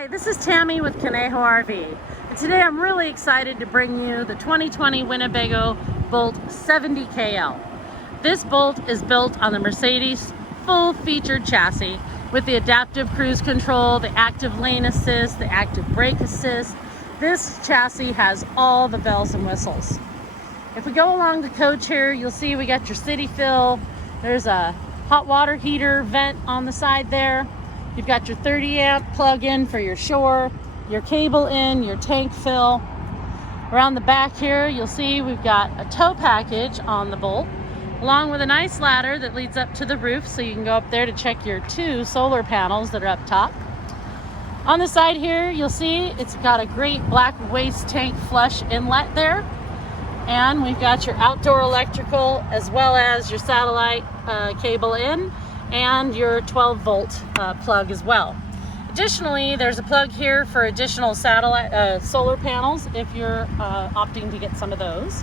Hi, this is Tammy with Conejo RV, and today I'm really excited to bring you the 2020 Winnebago Boldt 70KL. This Boldt is built on the Mercedes full-featured chassis with the adaptive cruise control, the active lane assist, the active brake assist. This chassis has all the bells and whistles. If we go along the coach here, you'll see we got your city fill. There's a hot water heater vent on the side there. You've got your 30 amp plug-in for your shore, your cable in, your tank fill. Around the back here, you'll see we've got a tow package on the Boldt, along with a nice ladder that leads up to the roof, so you can go up there to check your 2 solar panels that are up top. On the side here, you'll see it's got a great black waste tank flush inlet there. And we've got your outdoor electrical as well as your satellite cable in and your 12 volt plug as well. Additionally, there's a plug here for additional satellite solar panels if you're opting to get some of those.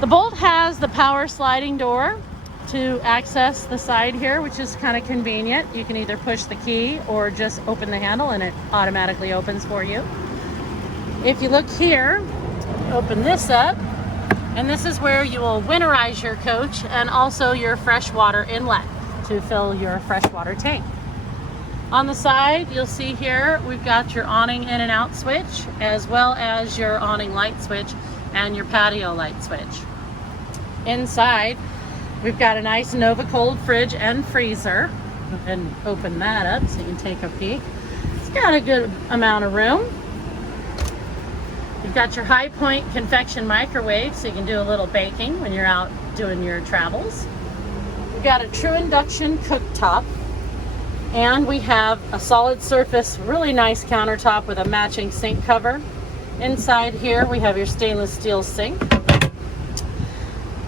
The Boldt has the power sliding door to access the side here, which is kind of convenient. You can either push the key or just open the handle and it automatically opens for you. If you look here, open this up, and this is where you will winterize your coach and also your freshwater inlet to fill your freshwater tank. On the side, you'll see here we've got your awning in and out switch, as well as your awning light switch and your patio light switch. Inside, we've got a nice Nova Cold fridge and freezer. Go ahead and open that up so you can take a peek. It's got a good amount of room. You've got your High Point convection microwave, so you can do a little baking when you're out doing your travels. We've got a true induction cooktop, and we have a solid surface, really nice countertop with a matching sink cover. Inside here, we have your stainless steel sink.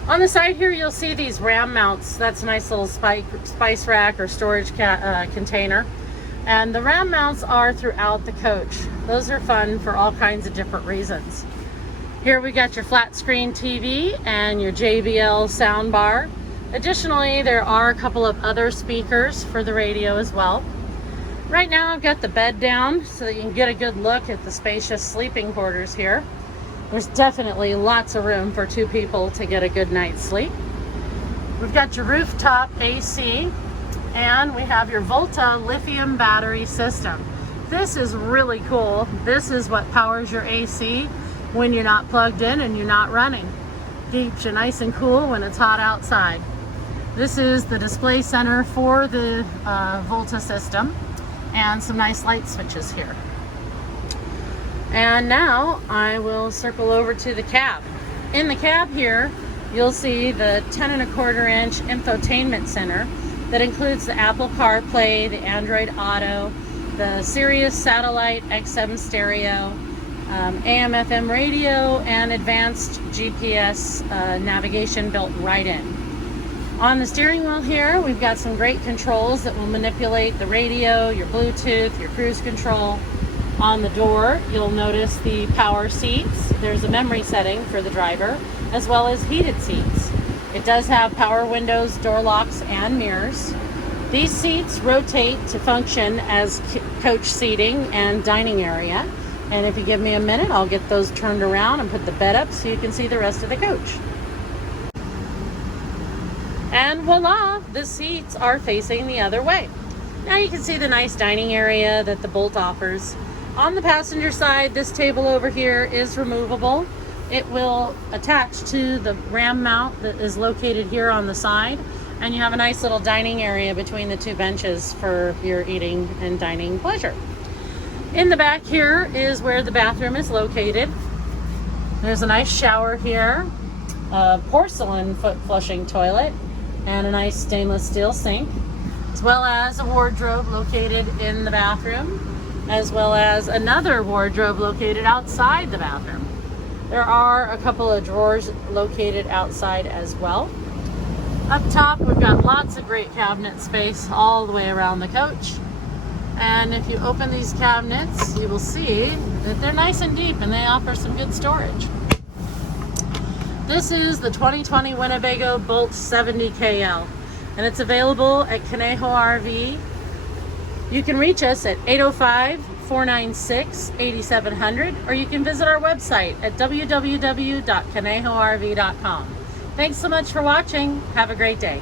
On the side here, you'll see these ram mounts. That's a nice little spice rack or storage container. And the ram mounts are throughout the coach. Those are fun for all kinds of different reasons. Here we got your flat screen TV and your JBL sound bar. Additionally, there are a couple of other speakers for the radio as well. Right now I've got the bed down so that you can get a good look at the spacious sleeping quarters here. There's definitely lots of room for 2 people to get a good night's sleep. We've got your rooftop AC, and we have your Volta lithium battery system. This is really cool. This is what powers your AC when you're not plugged in and you're not running. Keeps you nice and cool when it's hot outside. This is the display center for the Volta system, and some nice light switches here. And now I will circle over to the cab. In the cab here, you'll see the 10¼ inch infotainment center that includes the Apple CarPlay, the Android Auto, the Sirius Satellite XM stereo, AM/FM radio, and advanced GPS navigation built right in. On the steering wheel here, we've got some great controls that will manipulate the radio, your Bluetooth, your cruise control. On the door, you'll notice the power seats. There's a memory setting for the driver, as well as heated seats. It does have power windows, door locks, and mirrors. These seats rotate to function as coach seating and dining area. And if you give me a minute, I'll get those turned around and put the bed up so you can see the rest of the coach. And voila, the seats are facing the other way. Now you can see the nice dining area that the Boldt offers. On the passenger side, this table over here is removable. It will attach to the ram mount that is located here on the side, and you have a nice little dining area between the 2 benches for your eating and dining pleasure. In the back here is where the bathroom is located. There's a nice shower here, a porcelain foot flushing toilet, and a nice stainless steel sink, as well as a wardrobe located in the bathroom, as well as another wardrobe located outside the bathroom. There are a couple of drawers located outside as well. Up top, we've got lots of great cabinet space all the way around the coach. And if you open these cabinets, you will see that they're nice and deep and they offer some good storage. This is the 2020 Winnebago Boldt 70KL, and it's available at Conejo RV. You can reach us at 805 496-8700, or you can visit our website at www.conejorv.com. Thanks so much for watching. Have a great day.